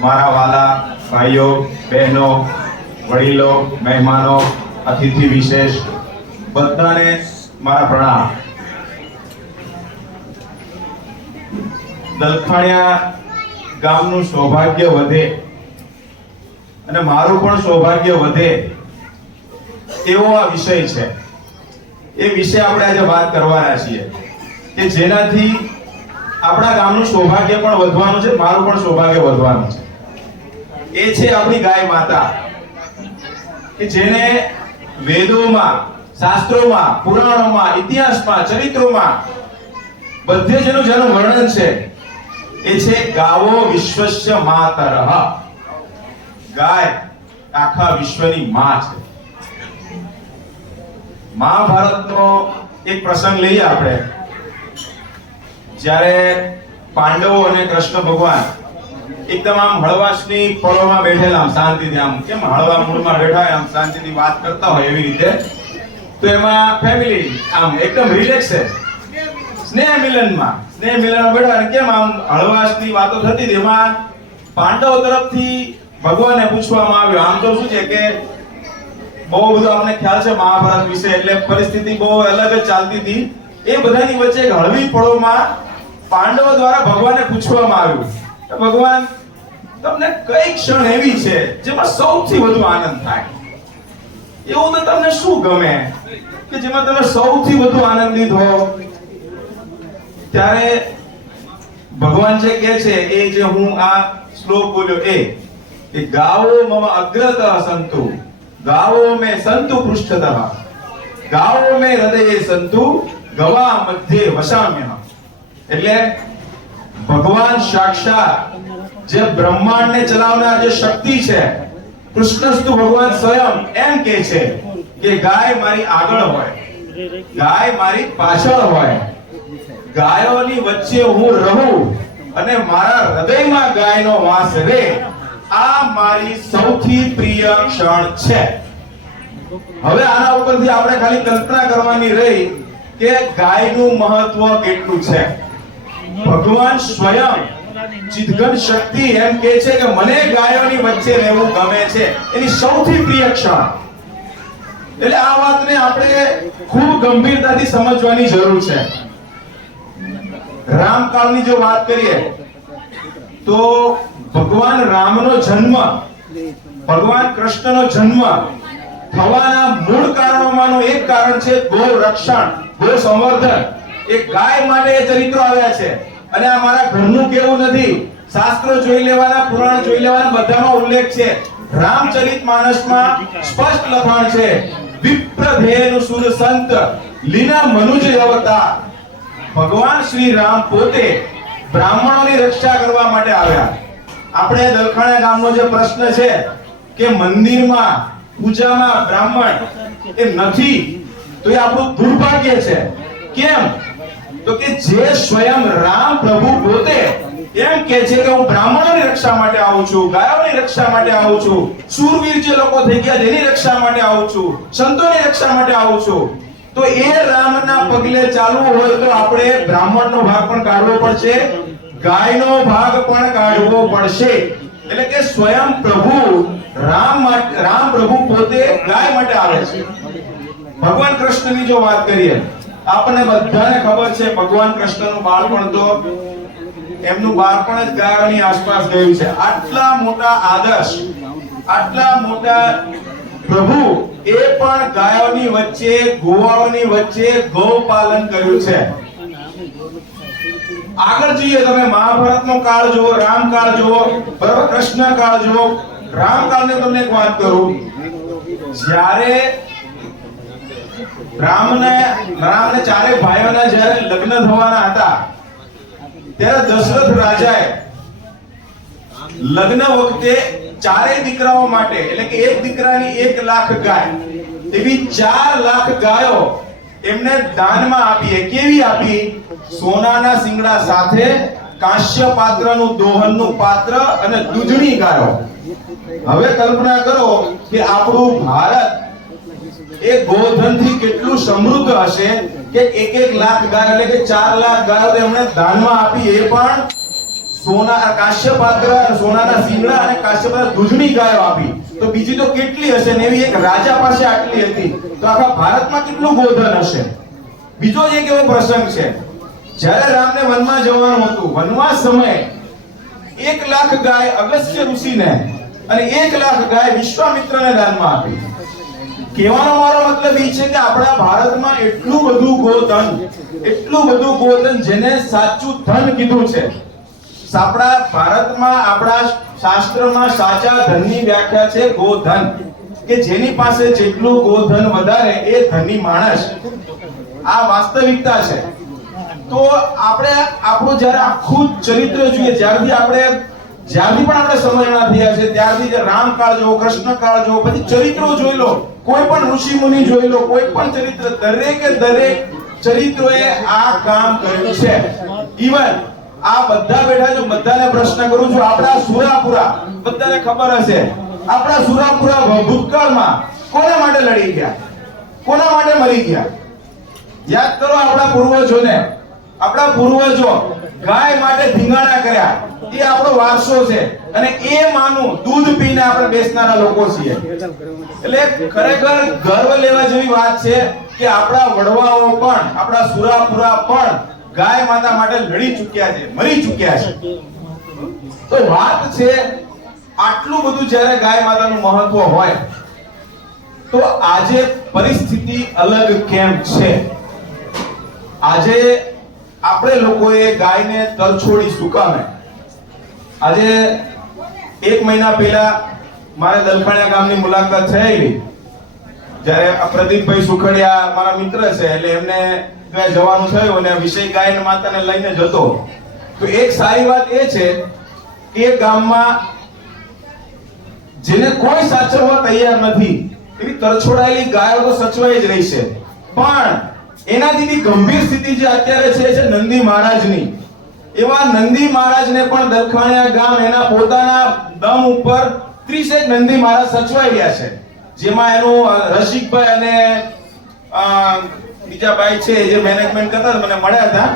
મારા વાલા, ભાઈઓ, બહેનો, વડીલો, મહેમાનો, અતિથિ વિશેષ, બધાને મારા પ્રણામ. દલખાણિયા ગામનું સૌભાગ્ય વધે અને મારું પણ સૌભાગ્ય વધે એવો આ વિષય છે. એ વિશે આપણે આજે વાત કરવાના છીએ કે જેનાથી આપણા ગામનું સૌભાગ્ય પણ વધવાનું છે, મારું પણ સૌભાગ્ય વધવાનું છે. એ છે આપણી ગાય માતા. કે જેને વેદોમાં, શાસ્ત્રોમાં, પુરાણોમાં, ઇતિહાસમાં, ચરિત્રોમાં બધે જેનું જેનું વર્ણન છે, એ છે ગાવો વિશ્વસ્ય માતર. ગાય આખા વિશ્વની માં છે. મહાભારતનો એક પ્રસંગ લઈએ આપણે. જ્યારે પાંડવો અને કૃષ્ણ ભગવાન એકદમ આમ હળવાશની પળોમાં બેઠેલા આમ શાંતિથી આમ કેમ હળવા મૂળમાં બેઠા હોય, આમ શાંતિથી વાત કરતા હોય એવી રીતે. તો એમાં ફેમિલી આમ એકદમ રિલેક્સ છે. સ્નેહ મિલનમાં સ્નેહ મિલનમાં બેઠા અને કેમ આમ હળવાશની વાતો થતી એમાં પાંડવો તરફથી ભગવાનને પૂછવામાં આવ્યું. આમ તો શું છે કે બહુ બધું આપણે ખ્યાલ છે મહાભારત વિશે, એટલે પરિસ્થિતિ બહુ અલગ જ ચાલતી હતી. એ બધાની વચ્ચે એક હળવી પળોમાં પાંડવો દ્વારા ભગવાનને પૂછવામાં આવ્યું. ભગવાન તમને કઈ ક્ષણ એવી છે જેમાં સૌથી વધુ આનંદ થાય? એવું તો તમને શું ગમે? કે જેમાં તમે સૌથી વધુ આનંદિત હો? ત્યારે ભગવાન જે કહે છે, એ જે હું આ શ્લોક બોલ્યો એ, કે ગાવો મમ અગ્રત સંતુ, ગાવો મે સંતુ પૃષ્ઠતઃ, ગાવો મે હૃદયે સંતુ, ગવા મધ્યે વસામ્ય. એટલે ભગવાન સાક્ષાત જે બ્રહ્માંડને ચલાવનાર જે શક્તિ છે, કૃષ્ણસ્તુ ભગવાન સ્વયં એમ કે છે કે ગાય મારી આગળ હોય, ગાય મારી પાછળ હોય, ગાયોની વચ્ચે હું રહું અને મારા હૃદયમાં ગાયનો વાસ રહે, આ મારી સૌથી પ્રિય ક્ષણ છે. હવે આના ઉપરથી આપણે ખાલી કલ્પના કરવાની રહી કે ગાયનું મહત્વ કેટલું છે. ભગવાન સ્વયં ચિદઘન શક્તિ એમ કે છે કે મને ગાયોની વચ્ચે રહેવું ગમે છે. એની સૌથી પ્રિય ક્ષણ. એટલે આ વાતને આપણે ખૂબ ગંભીરતાથી સમજવાની જરૂર છે. રામકાળની જો વાત કરીએ તો ભગવાન રામનો જન્મ ભગવાન કૃષ્ણનો જન્મ થવાના મૂળ કારણોમાંનું એક કારણ છે ગો રક્ષણ ગો સંવર્ધન એ ગાય માટે ચરિત્રો આવ્યા છે. અને અમારા ઘરનું કેવું નથી? શાસ્ત્રો જોઈ લેવાના, પુરાણ જોઈ લેવાના, બધામાં ઉલ્લેખ છે. રામચરિત માનસમાં સ્પષ્ટ લખાણ છે વિપ્રધેનુ સુર સંત લીના મનુજ અવતાર ભગવાન શ્રી રામ પોતે બ્રાહ્મણોની રક્ષા કરવા માટે આવ્યા. આપણે દલખાણા ગામનો જે પ્રશ્ન છે કે મંદિરમાં, પૂજામાં બ્રાહ્મણ એ નથી, તો એ આપણું દુર્ભાગ્ય છે. કેમ? તો કે જે સ્વયં રામ પ્રભુ પોતે એમ કે છે કે હું બ્રાહ્મણોની રક્ષા માટે આવું છું, ગાયોની રક્ષા માટે આવું છું, શૂરવીર જે લોકો થઈ ગયા એની રક્ષા માટે આવું છું, સંતોની રક્ષા માટે આવું છું. તો એ રામના પગલે ચાલવું હોય તો આપણે બ્રાહ્મણનો ભાગ પણ કાઢવો પડશે, ગાયનો ભાગ પણ કાઢવો પડશે. એટલે કે સ્વયં પ્રભુ રામ રામ પ્રભુ પોતે ગાય માટે આવે છે. ભગવાન કૃષ્ણની જો વાત કરીએ આપણને બધાને ખબર છે, ભગવાન કૃષ્ણનું બાળપણ તો એમનું બાળપણ જ ગાયોની આસપાસ ગયું છે. આટલા મોટા આદર્શ, આટલા મોટા પ્રભુ એ પણ ગાયોની વચ્ચે ગોવાઓની વચ્ચે ગૌપાલન કર્યું છે. આગળ જઈએ, તમે મહાભારતનો કાળ જુઓ, રામ કાળ જુઓ બરાબર કૃષ્ણ કાળ જુઓ. રામ કાળને તમને એક વાત કરું. જ્યારે રામને રામને ચારે ભાઈઓના જ્યારે લગ્ન થવાના હતા, ત્યારે દશરથ રાજાએ લગ્ન વખતે ચારેય દીકરાઓ માટે, એટલે કે એક દીકરાની એક લાખ ગાય, એવી ચાર લાખ ગાયો એમને દાનમાં આપી કેવી આપી? સોનાના સિંગડા સાથે કાંસ્ય પાત્રનું દોહનનું પાત્ર અને દૂધની ગાયો. હવે કલ્પના કરો કે આપણું ભારત એ ગોધનથી કેટલું સમૃદ્ધ હશે કે એક એક લાખ ગાય એટલે કે ચાર લાખ ગાયો એમણે દાનમાં આપી એ પણ સોના આ કાશ્ય પાત્ર સોનાના સિંગડા અને કાશ્ય પાત્ર દૂધની ગાયો આપી. તો બીજી તો કેટલી હશે ને એવી એક રાજા પાસે આટલી હતી. તો આખા ભારતમાં કેટલું ગોધન હશે? બીજો એક એવો પ્રસંગ છે. જ્યારે રામને વનમાં જવાનું હતું, વનવાસ સમયે એક લાખ ગાય અગસ્ત્ય ઋષિને અને એક લાખ ગાય વિશ્વામિત્રને દાનમાં આપી. કહેવાનો મારો મતલબ એ છે કે આપણા ભારતમાં એટલું બધું ગોધન, એટલું બધું ગોધન જેને સાચું ધન કીધું છે. આપણા ભારતમાં, આપણા શાસ્ત્રમાં સાચા ધનની વ્યાખ્યા છે ગોધન, કે જેની પાસે જેટલું ગોધન વધારે એ ધની માણસ. આ વાસ્તવિકતા છે. તો આપણે આપણું જ્યારે આખું ચરિત્ર જોઈએ, જ્યારથી આપણે, જ્યારથી પણ આપણે સમજણા થયા છે, ત્યારથી રામકાળ રામ કાળ જો કૃષ્ણ કાળ જો પછી ચરિત્રો જોઈ લો. કોઈ પણ ઋષિ મુનિ જોઈ લો, કોઈ પણ ચરિત્ર, દરેકે દરેક ચરિત્રોએ આ કામ કર્યું છે. ઇવન આ બધા બેઠા જો બધાને પ્રશ્ન કરું છું, આપણા સુરાપુરા, બધાને ખબર હશે, આપણા સુરાપુરા ભૂતકાળમાં કોના માટે લડી ગયા? કોના માટે મરી ગયા? યાદ કરો આપણા પૂર્વજોને. આપણા પૂર્વજો ગાય માટે ધીંગાણા કર્યા. એ આપણો વારસો છે. અને એ માનું દૂધ પીને આપણે બેસનારા લોકો છીએ. એટલે ખરેખર ગર્વ લેવા જેવી વાત છે કે આપણા વડવાઓ પણ, આપણા સુરાપુરા પણ ગાય માતા માટે લડી ચૂક્યા છે, મરી ચૂક્યા છે. તો વાત છે, આટલું બધું જ્યારે ગાય માતાનું મહત્વ હોય, તો આજે પરિસ્થિતિ અલગ કેમ છે? આજે આપણે લોકોએ ગાયને તરછોડી સુકામે કામે? આજે એક મહિના પહેલા મારે દલખાણિયા ગામની મુલાકાત થયેલી. જ્યારે પ્રદીપભાઈ સુખડિયા મારા મિત્ર છે, એટલે એમને ત્યાં જવાનું થયું અને વિષય ગાયન માતાને લઈને જતો. તો એક સારી વાત એ છે કે ગામમાં જેને કોઈ સાચવવા તૈયાર નથી, એવી તરછોડાયેલી ગાયો તો સચવાઈ જ રહી છે. પણ એનાથી બી ગંભીર સ્થિતિ જે અત્યારે છે છે નંદી મહારાજની. એવા નંદી મહારાજને પણ દરખાણિયા ગામ એના પોતાના દમ ઉપર ત્રીસેક નંદી મહારાજ સચવાઈ ગયા છે. જેમાં એનું રસિકભાઈ અને બીજા ભાઈ છે, જે મેનેજમેન્ટ કરતા મને મળ્યા હતા.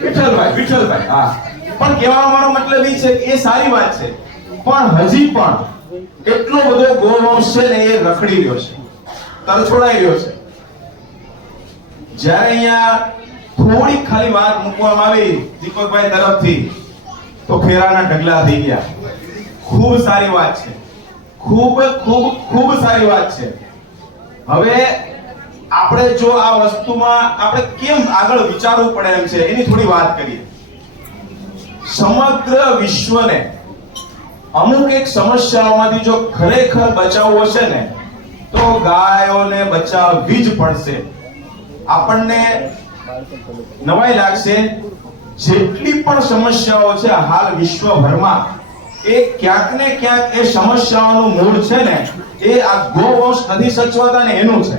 વિઠ્ઠલભાઈ વિઠ્ઠલભાઈ, હા. પણ કહેવાનો મારો મતલબ એ છે એ સારી વાત છે. પણ હજી પણ એટલો બધો ગોવંશ છે ને એ રખડી રહ્યો છે. તરછોડાઈ રહ્યો છે. જ્યારે અહીંયા થોડીક ખાલી વાત મૂકવામાં આવી દીપકભાઈ તરફથી, તો ફેરાના ઢગલા થઈ ગયા. ખૂબ સારી વાત છે. ખૂબ ખૂબ ખૂબ સારી વાત છે. હવે આપણે જો આ વસ્તુમાં આપણે કેમ આગળ વિચારવું પડે એમ છે, એની થોડી વાત કરીએ. સમગ્ર વિશ્વને અમુક એક સમસ્યાઓમાંથી જો ખરેખર બચાવવો હશે ને, તો ગાયોને બચાવવી જ પડશે. આપણને નવાઈ લાગશે. જેટલી પણ સમસ્યાઓ છે હાલ વિશ્વભરમાં, એ ક્યાંક ને ક્યાંક એ સમસ્યાઓનું મૂળ છે ને, એ આ ગોવંશ નથી સચવાતા ને એનું છે.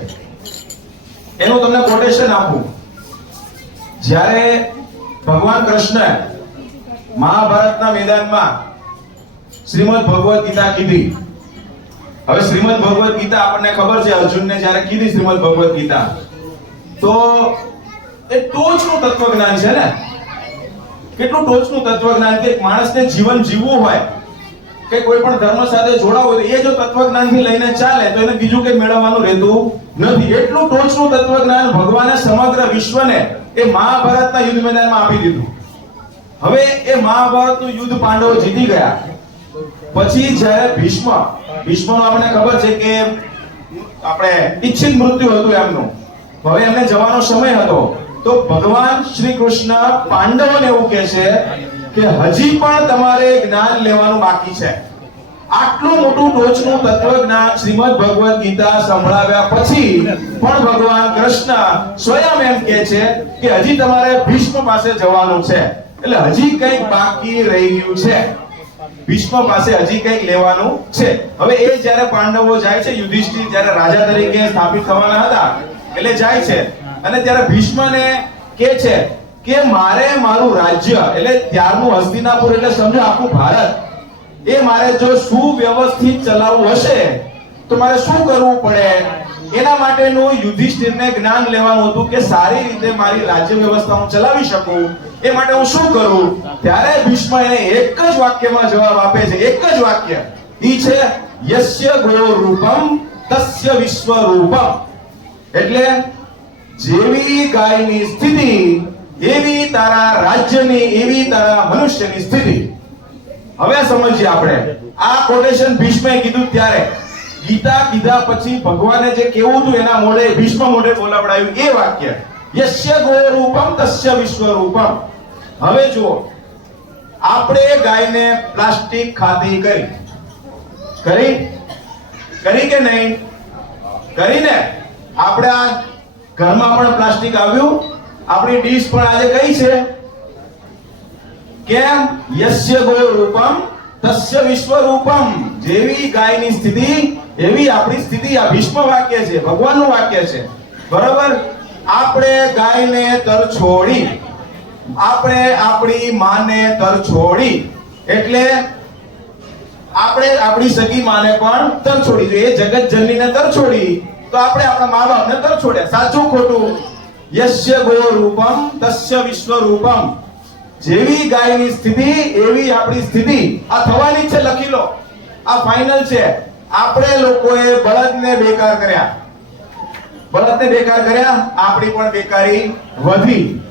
એનું તમને કોટેશન આપું. જ્યારે ભગવાન કૃષ્ણ મહાભારતના મેદાનમાં શ્રીમદ ભગવદ ગીતા કીધી, હવે શ્રીમદ ભગવદ ગીતા આપણને ખબર છે, અર્જુનને જ્યારે કીધી શ્રીમદ ભગવદ ગીતા તો એ ટોચનું તત્વજ્ઞાન છે ને? કેટલું ટોચનું તત્વજ્ઞાન કે માણસને જીવન જીવવું હોય, કે કોઈ પણ ધર્મ સાથે જોડાવું હોય એ જો તત્વજ્ઞાનથી લઈને ચાલે, તો એને બીજું કંઈ મેળવવાનું રહેતું નથી. એટલું ટોચનું તત્વજ્ઞાન ભગવાને સમગ્ર વિશ્વને એ મહાભારતના યુદ્ધ મેદાનમાં આપી દીધું. હવે એ મહાભારતનું યુદ્ધ પાંડવો જીતી ગયા. પછી જ્યારે ભીષ્મ, ભીષ્મનો આપણને ખબર છે કે આપણે ઈચ્છિત મૃત્યુ હતું એમનું. હવે એમને જવાનો સમય હતો. તો ભગવાન શ્રી કૃષ્ણ પાંડવોને એવું કહે છે કે હજી પણ તમારે જ્ઞાન લેવાનું બાકી છે. આટલું મોટું ટોચનું તત્વજ્ઞાન શ્રીમદ ભગવદ ગીતા સંભળાવ્યા પછી પણ ભગવાન કૃષ્ણ સ્વયં એમ કહે છે કે હજી તમારે ભીષ્મ પાસે જવાનું છે. એટલે હજી કંઈક બાકી રહી ગયું છે. ભીષ્મ પાસે હજી કંઈક લેવાનું છે. હવે એ જ્યારે પાંડવો જાય છે, યુધિષ્ઠિર જ્યારે રાજા તરીકે સ્થાપિત થવાના હતા એટલે જાય છે. અને ત્યારે ભીષ્મને કે છે કે મારે મારું રાજ્ય, એટલે ત્યારનું હસ્તિનાપુર, એટલે સમજો આખું ભારત, એ મારે જો સુવ્યવસ્થિત ચલાવવું હશે, તો મારે શું કરવું પડે? એના માટેનું યુધિષ્ઠિરને જ્ઞાન લેવાનું હતું કે સારી રીતે મારી રાજ્ય વ્યવસ્થા હું ચલાવી શકું. એ માટે હું શું કરું? ત્યારે ભીષ્મ એને એક જ વાક્યમાં જવાબ આપે છે, એક જ વાક્ય. ઈ છે, યસ્ય ગો રૂપમ તસ્ય વિશ્વ રૂપમ એટલે જેવી ગાયની સ્થિતિ, એવી તારા રાજ્યની, એવી તારા મનુષ્યની સ્થિતિ. હવે સમજીએ આપણે. આ કોટેશન ભીષ્મે કીધું ત્યારે. ગીતા કીધા પછી ભગવાને જે કેવું હતું એના મોઢે, ભીષ્મ મોઢે બોલાવડાયું એ વાક્ય. યસ્ય ગોરૂપમ, તસ્ય વિશ્વરૂપમ. હવે જુઓ. આપણે ગાયને પ્લાસ્ટિક ખાતી કરી. કરી? કરી કે નહીં? કરીને આપણે આ ઘરમાં પણ પ્લાસ્ટિક આવ્યું. આપણી ડીશ પણ આજે કઈ છે? કેમ? યસ્ય ગો રૂપમ, તસ્ય વિશ્વ રૂપમ. જેવી ગાયની સ્થિતિ, એવી આપણી સ્થિતિ આ ભીષ્મ વાક્ય છે, ભગવાનનું વાક્ય છે. બરાબર? આપણે ગાયને તર છોડી, આપણે આપણી માને તર છોડી, એટલે આપણે આપણી સગી માને પણ તર છોડી જોઈએ. જગત જનનીને તર છોડી. તો આપણે આપણા મા બાપને તર છોડ્યા. સાચું ખોટું? યશ્ય ગો રૂપમ, તસ્ય વિશ્વ રૂપમ. જેવી ગાયની સ્થિતિ, એવી આપણી સ્થિતિ. આ થવાની છે, લખી લો. આ ફાઇનલ છે. આપણે લોકોએ બળદને બેકાર કર્યા. બળદને બેકાર કર્યા, આપણી પણ બેકારી વધી.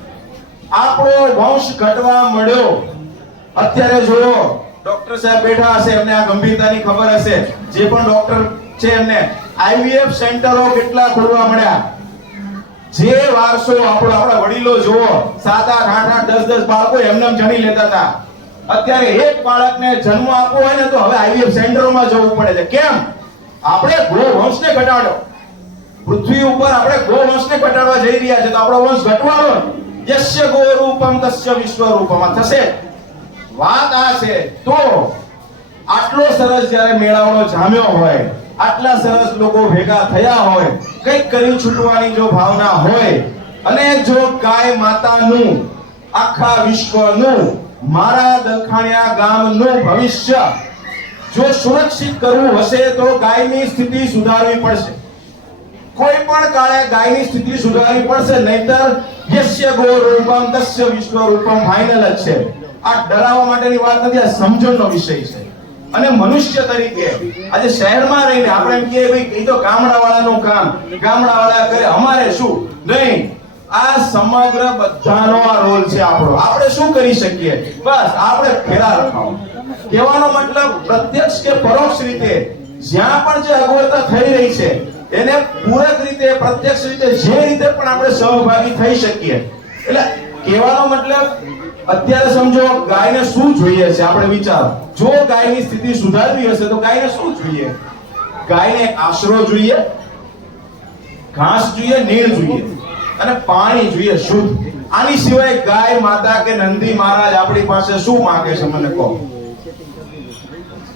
આપણો વંશ ઘટવા મળ્યો અત્યારે જોયો, ડોક્ટર સાહેબ બેઠા હશે, એમને આ ગંભીરતાની ખબર હશે. જે પણ ડોક્ટર છે એમને આઈવીએફ સેન્ટરો કેટલા ખોલવા મળ્યા? જે વારસો આપણો આપણા વડીલો જુઓ, સાત આઠ આઠ આઠ, દસ દસ બાળકો એમને એમ જણી લેતા હતા. અત્યારે એક બાળકને જન્મ આપવો હોય ને તો હવે આઈવીએફ સેન્ટરોમાં જવું પડે છે. કેમ? આપણે ગો વંશને ઘટાડ્યો પૃથ્વી ઉપર આપણે ગો વંશને ઘટાડવા જઈ રહ્યા છે. તો આપણો વંશ ઘટવાનો યશ્ય યસ્ય ગો રૂપમ તસ્ય વિશ્વ રૂપમાં થશે. વાત આ છે. તો આટલો સરસ જ્યારે મેળાવડો જામ્યો હોય આટલા સરસ લોકો ભેગા થયા હોય, કંઈક કર્યું છૂટવાની જો ભાવના હોય, અને જો ગાય માતાનું, આખા વિશ્વનું, મારા દલખાણિયા ગામનું ભવિષ્ય જો સુરક્ષિત કરવું હશે તો ગાયની સ્થિતિ સુધારવી પડશે. કોઈ પણ કાળે ગાયની સ્થિતિ સુધારવી પડશે, નહીતર યસ્ય ગો રૂપમ, તસ્ય વિશ્વ રૂપમ ફાઇનલ જ છે. આ ડરાવવા માટેની વાત નથી, આ સમજણનો વિષય છે. અને મનુષ્ય તરીકે આજે શહેરમાં રહીને આપણે એમ કહીએ ભાઈ, એ તો ગામડાવાળાનું કામ. ગામડાવાળા કરે અમારે શું? નહીં. આ સમગ્ર બધાનો આ રોલ છે આપણો. આપણે શું કરી શકીએ? બસ, આપણે ફેરા રખાવો. કહેવાનો મતલબ પ્રત્યક્ષ કે પરોક્ષ રીતે, જ્યાં પણ જે અગવડતા થઈ રહી છે, એને પૂરક રીતે, પ્રત્યક્ષ રીતે, જે રીતે પણ આપણે સહભાગી થઈ શકીએ. એટલે કહેવાનો મતલબ અત્યારે સમજો, ગાયને શું જોઈએ છે? આપણે વિચાર. જો ગાયની સ્થિતિ સુધારવી હશે, તો ગાયને શું જોઈએ? ગાયને આશરો જોઈએ, ઘાસ જોઈએ નીર જોઈએ અને પાણી જોઈએ શુદ્ધ. આની સિવાય ગાય, માતા કે નંદી મહારાજ આપણી પાસે શું માંગે છે, મને કહો?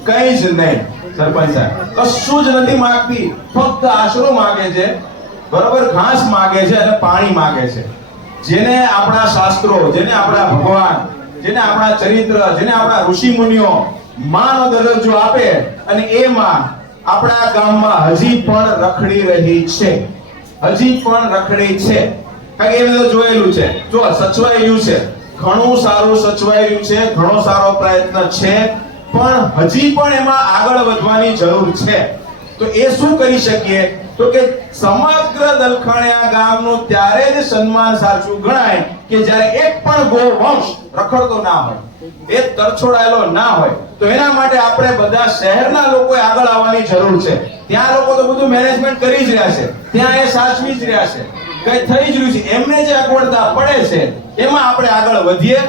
કઈ જ નહીં, સરપંચ સાહેબ. કશું જ નથી માંગતી. ફક્ત આશરો માંગે છે, બરોબર? ઘાસ માંગે છે અને પાણી માંગે છે. જેને આપણા શાસ્ત્રો, જેને આપણા ભગવાન, જેને આપણા ચરિત્ર, જેને આપણા ઋષિ મુનિઓ માનો દરજ્જો આપે અને એ માં આપણા ગામમાં હજી પણ રખડી રહી છે. હજી પણ રખડી છે. કારણ કે એ બધું જોયેલું છે. જો સચવાયેલું છે. ઘણું સારું સચવાયેલું છે, ઘણો સારો પ્રયત્ન છે, પણ હજી પણ એમાં આગળ વધવાની જરૂર છે. તો એ શું કરી શકીએ? તો કે સમગ્ર દલખાણિયા ગામનું ત્યારે જ સન્માન સાચું ગણાય કે જ્યારે એક પણ ગો વંશ રખડતો ના હોય એ તરછોડાયેલો ના હોય, તો એના માટે આપણે બધા શહેરના લોકોએ આગળ આવવાની જરૂર છે. ત્યાં લોકો તો બધું મેનેજમેન્ટ કરી જ રહ્યા છે. ત્યાં એ સાચવી જ રહ્યા છે. કઈ થઈ જ રહ્યું છે. એમને જે અગવડતા પડે છે, એમાં આપણે આગળ વધીએ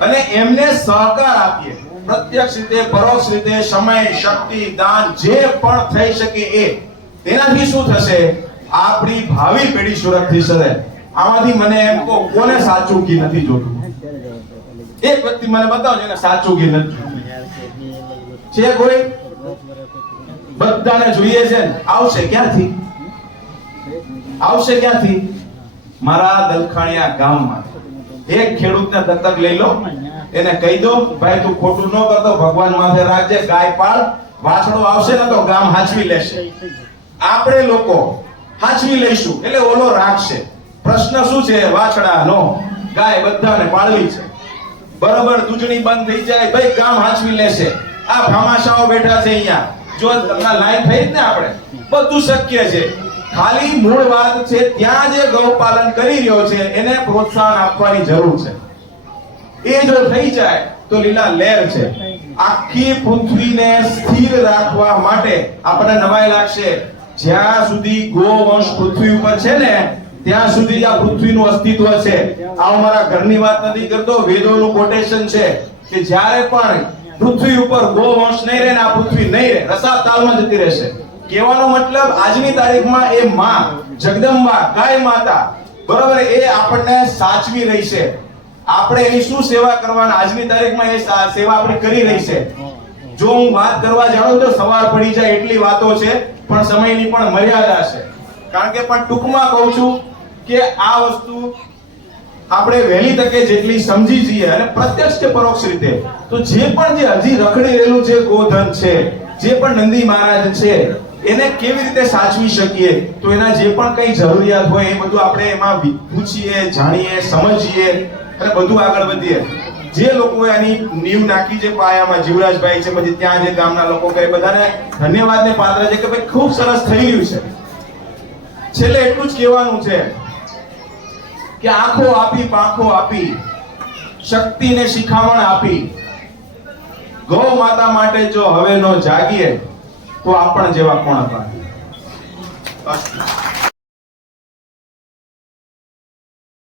અને એમને સહકાર આપીએ. પ્રત્યક્ષ રીતે, પરોક્ષ રીતે, સમય, શક્તિ, દાન, જે પણ થઈ શકે એ. તેનાથી શું થશે? આપણી ભાવિ પેઢી સુરક્ષિત રહે આમાંથી મને એમ કહો, કોને સાચું કી નથી જોતું? એક વ્યક્તિ મને બતાવજો, એને સાચું કી નથી છે કોઈ? બધાને જોઈએ છે આવશે ક્યાંથી? આવશે ક્યાંથી? મારા દલખાણિયા ગામમાં. એક ખેડૂતને દત્તક લઈ લો. એને કહી દો, ભાઈ, તું ખોટું ન કરતો. ભગવાન માથે રાખજે. ગાય પાળ વાછડો આવશે ને તો ગામ હાચવી લેશે. આપણે લોકો હાચવી લઈશું. એટલે ઓલો રાખશે પ્રશ્ન શું છે? વાછડાનો. ગાય બધાને પાળવી છે. બરોબર દૂધણી બંધ થઈ જાય, ભાઈ ગામ હાચવી લેશે. આ ભામાશાઓ બેઠા છે અહીંયા. જો લાઈન થઈ ને આપણે? બધું શક્ય છે. ખાલી મૂળ વાત છે, ત્યાં જે ગૌપાલન કરી રહ્યો છે, એને પ્રોત્સાહન આપવાની જરૂર છે. એ જો થઈ જાય, તો લીલા લહેર છે. આખી પૃથ્વીને સ્થિર રાખવા માટે આપણને નવાઈ લાગશે. જ્યાં સુધી ગોવંશ પૃથ્વી ઉપર છે ને, ત્યાં સુધી આ પૃથ્વીનું અસ્તિત્વ છે. આ મારા ઘરની વાત નથી કરતો, વેદોનું કોટેશન છે કે જ્યારે પણ પૃથ્વી ઉપર ગોવંશ નહીં રહે ને આ પૃથ્વી નહીં રહે રસા તાલમાં જતી રહેશે. કહેવાનો મતલબ આજની તારીખમાં એ માં, જગદંબા, ગાય માતા, બરોબર, એ આપણને સાચવી રહી છે. આપણે એની શું સેવા કરવાના? આજની તારીખમાં એ સેવા આપણે કરી રહી છે. જો હું વાત કરવા જાઉં તો સવાર પડી જાય એટલી વાતો છે. પણ સમયની પણ મર્યાદા છે. કારણ કે પણ ટૂંકમાં કહું છું કે આ વસ્તુ આપણે વહેલી તકે જેટલી સમજી જઈએ અને પ્રત્યક્ષ કે પરોક્ષ રીતે, તો જે પણ જે હજી રખડી રહેલું છે ગોધન છે, જે પણ નંદી મહારાજ છે, એને કેવી રીતે સાચવી શકીએ, તો એના જે પણ કઈ જરૂરિયાત હોય એ બધું આપણે એમાં પૂછીએ, જાણીએ, સમજીએ અને બધું આગળ વધીએ. જે લોકો એની નીવ નાખી છે, પાયામાં જીવરાજભાઈ છે, પછી ત્યાં જે ગામના લોકો કહે, બધાને ધન્યવાદને પાત્ર છે કે ભાઈ ખૂબ સરસ થઈ રહ્યું છે. છેલ્લે એટલું જ કહેવાનું છે કે આંખો આપી, પાંખો આપી, શક્તિને શિખામણ આપી, ગૌ માતા માટે જો હવે નો જાગીએ, તો આપણ જેવા કોણ હતા?